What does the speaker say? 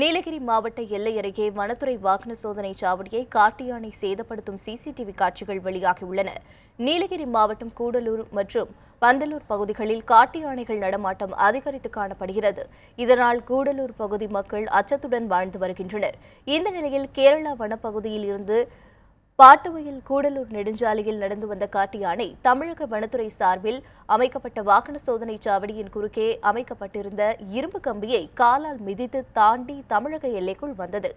நீலகிரி மாவட்ட எல்லை அருகே வனத்துறை வாகன சோதனை சாவடியை காட்டு யானை சேதப்படுத்தும் சிசிடிவி காட்சிகள் வெளியாகியுள்ளன. நீலகிரி மாவட்டம் கூடலூர் மற்றும் பந்தலூர் பகுதிகளில் காட்டு யானைகள் நடமாட்டம் அதிகரித்து காணப்படுகிறது. இதனால் கூடலூர் பகுதி மக்கள் அச்சத்துடன் வாழ்ந்து வருகின்றனர். இந்த நிலையில் கேரளா வனப்பகுதியில் இருந்து பாட்டுவயல் கூடலூர் நெடுஞ்சாலையில் நடந்து வந்த காட்டு யானை தமிழக வனத்துறை சார்பில் அமைக்கப்பட்ட வாகன சோதனை சாவடியின் குறுக்கே அமைக்கப்பட்டிருந்த இரும்பு கம்பியை காலால் மிதித்து தாண்டி தமிழக எல்லைக்குள் வந்தது.